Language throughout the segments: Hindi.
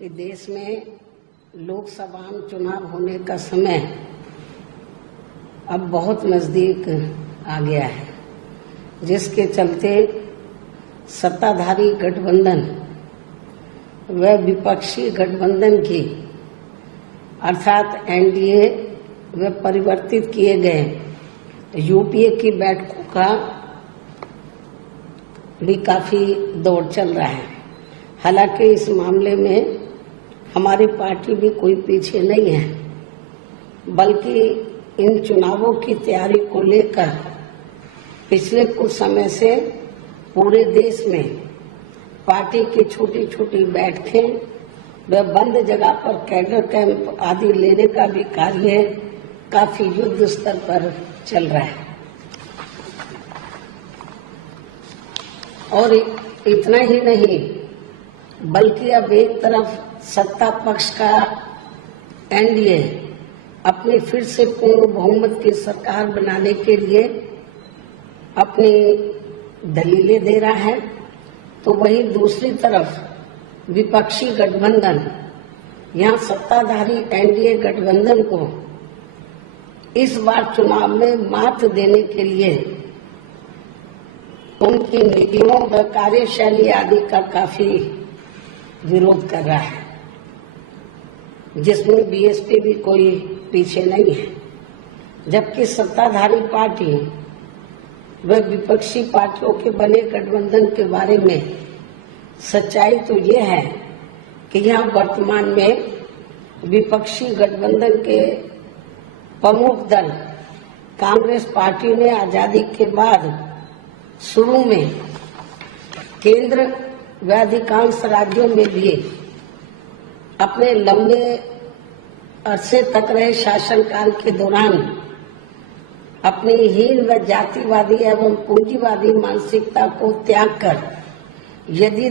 कि देश में लोकसभा चुनाव होने का समय अब बहुत नजदीक आ गया है, जिसके चलते सत्ताधारी गठबंधन व विपक्षी गठबंधन की अर्थात एनडीए व परिवर्तित किए गए यूपीए की बैठकों का भी काफी दौर चल रहा है। हालांकि इस मामले में हमारी पार्टी भी कोई पीछे नहीं है, बल्कि इन चुनावों की तैयारी को लेकर पिछले कुछ समय से पूरे देश में पार्टी की छोटी छोटी बैठकें व बंद जगह पर कैडर कैंप आदि लेने का भी कार्य काफी युद्ध स्तर पर चल रहा है। और इतना ही नहीं, बल्कि अब एक तरफ सत्ता पक्ष का एनडीए अपनी फिर से पूर्ण बहुमत की सरकार बनाने के लिए अपनी दलीलें दे रहा है, तो वहीं दूसरी तरफ विपक्षी गठबंधन यहाँ सत्ताधारी एनडीए गठबंधन को इस बार चुनाव में मात देने के लिए उनकी नीतियों व कार्यशैली आदि का काफी विरोध कर रहा है, जिसमें बीएसपी भी कोई पीछे नहीं है। जबकि सत्ताधारी पार्टी व विपक्षी पार्टियों के बने गठबंधन के बारे में सच्चाई तो ये है कि यहाँ वर्तमान में विपक्षी गठबंधन के प्रमुख दल कांग्रेस पार्टी ने आजादी के बाद शुरू में केंद्र व अधिकांश राज्यों में भी अपने लंबे अरसे तक रहे शासनकाल के दौरान अपनी हीन व जातिवादी एवं पूंजीवादी मानसिकता को त्याग कर यदि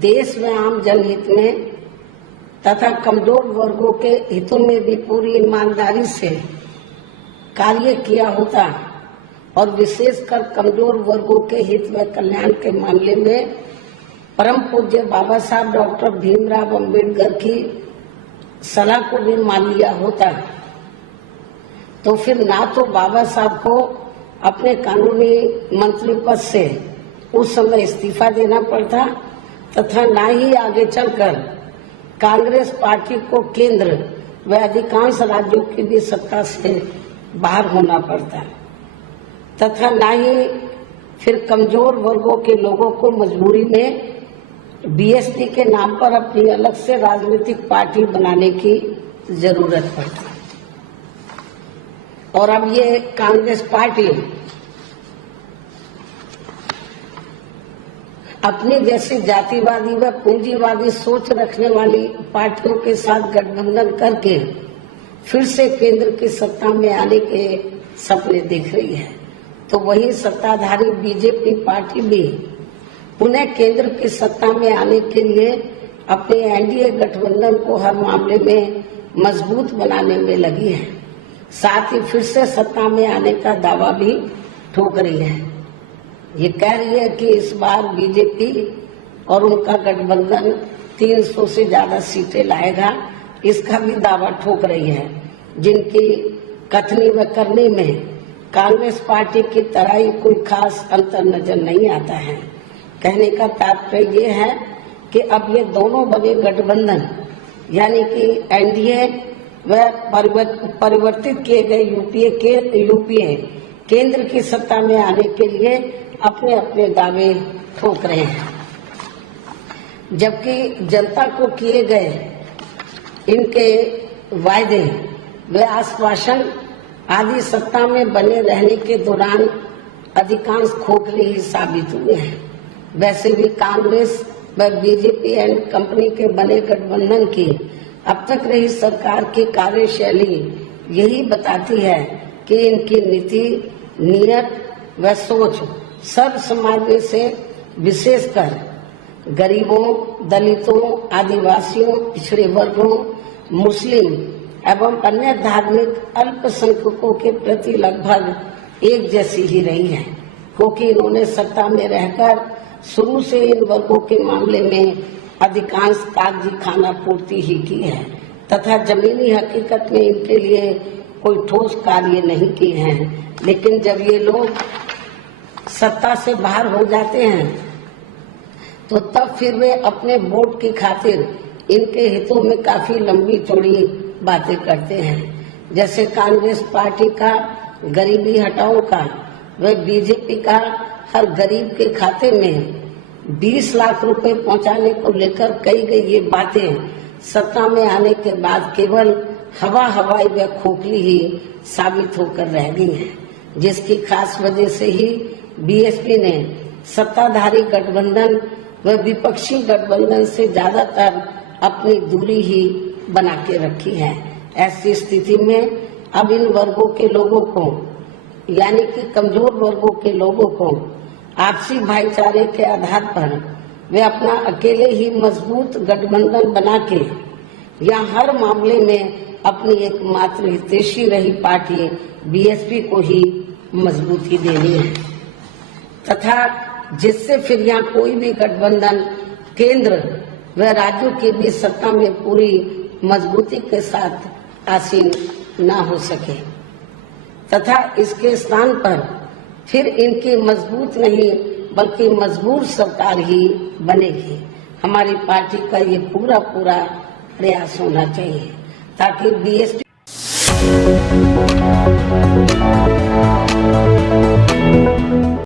देश में आम जनहित में तथा कमजोर वर्गों के हितों में भी पूरी ईमानदारी से कार्य किया होता और विशेषकर कमजोर वर्गों के हित व कल्याण के मामले में परम पूज्य बाबा साहब डॉक्टर भीमराव अम्बेडकर की सलाह को भी मान लिया होता, तो फिर ना तो बाबा साहब को अपने कानूनी मंत्री पद से उस समय इस्तीफा देना पड़ता तथा ना ही आगे चलकर कांग्रेस पार्टी को केंद्र व अधिकांश राज्यों की भी सत्ता से बाहर होना पड़ता तथा ना ही फिर कमजोर वर्गों के लोगों को मजबूरी में बीएसपी के नाम पर अपनी अलग से राजनीतिक पार्टी बनाने की जरूरत पड़ती। और अब ये कांग्रेस पार्टी अपनी जैसी जातिवादी व पूंजीवादी सोच रखने वाली पार्टियों के साथ गठबंधन करके फिर से केंद्र की सत्ता में आने के सपने देख रही है, तो वही सत्ताधारी बीजेपी पार्टी भी उन्हें केंद्र की सत्ता में आने के लिए अपने एनडीए गठबंधन को हर मामले में मजबूत बनाने में लगी है। साथ ही फिर से सत्ता में आने का दावा भी ठोक रही है। ये कह रही है कि इस बार बीजेपी और उनका गठबंधन 300 से ज्यादा सीटें लाएगा, इसका भी दावा ठोक रही है, जिनकी कथनी व करनी में कांग्रेस पार्टी की तरह ही कोई खास अंतर नजर नहीं आता है। कहने का तात्पर्य ये है कि अब ये दोनों बड़े गठबंधन यानी कि एनडीए व परिवर्तित किए गए यूपीए केंद्र की सत्ता में आने के लिए अपने अपने दावे ठोक रहे हैं, जबकि जनता को किए गए इनके वायदे व आश्वासन आदि सत्ता में बने रहने के दौरान अधिकांश खोखले ही साबित हुए हैं। वैसे भी कांग्रेस व बीजेपी एंड कंपनी के बने गठबंधन की अब तक रही सरकार की कार्यशैली यही बताती है कि इनकी नीति, नियत व सोच सर्व समाज में से विशेषकर गरीबों, दलितों, आदिवासियों, पिछड़े वर्गों, मुस्लिम एवं अन्य धार्मिक अल्पसंख्यकों के प्रति लगभग एक जैसी ही रही है, क्योंकि इन्होंने सत्ता में रहकर शुरू से इन वर्गों के मामले में अधिकांश कागजी खाना पूर्ति ही की है तथा जमीनी हकीकत में इनके लिए कोई ठोस कार्य नहीं किए हैं। लेकिन जब ये लोग सत्ता से बाहर हो जाते हैं तो तब फिर वे अपने वोट की खातिर इनके हितों में काफी लंबी चौड़ी बातें करते हैं। जैसे कांग्रेस पार्टी का गरीबी हटाओ का व बीजेपी का हर गरीब के खाते में 20 लाख रुपए पहुंचाने को लेकर कही गई ये बातें सत्ता में आने के बाद केवल हवाई व खोखली ही साबित होकर रह गई हैं, जिसकी खास वजह से ही बीएसपी ने सत्ताधारी गठबंधन व विपक्षी गठबंधन से ज्यादातर अपनी दूरी ही बना के रखी है। ऐसी स्थिति में अब इन वर्गों के लोगों को यानी कि कमजोर वर्गों के लोगों को आपसी भाईचारे के आधार पर वे अपना अकेले ही मजबूत गठबंधन बना के या हर मामले में अपनी एकमात्र हितैषी रही पार्टी बीएसपी को ही मजबूती देनी है तथा जिससे फिर यहाँ कोई भी गठबंधन केंद्र व राज्यों के बीच सत्ता में पूरी मजबूती के साथ आसीन न हो सके तथा इसके स्थान पर फिर इनकी मजबूत नहीं बल्कि मजबूर सरकार ही बनेगी। हमारी पार्टी का ये पूरा प्रयास होना चाहिए ताकि बीएसपी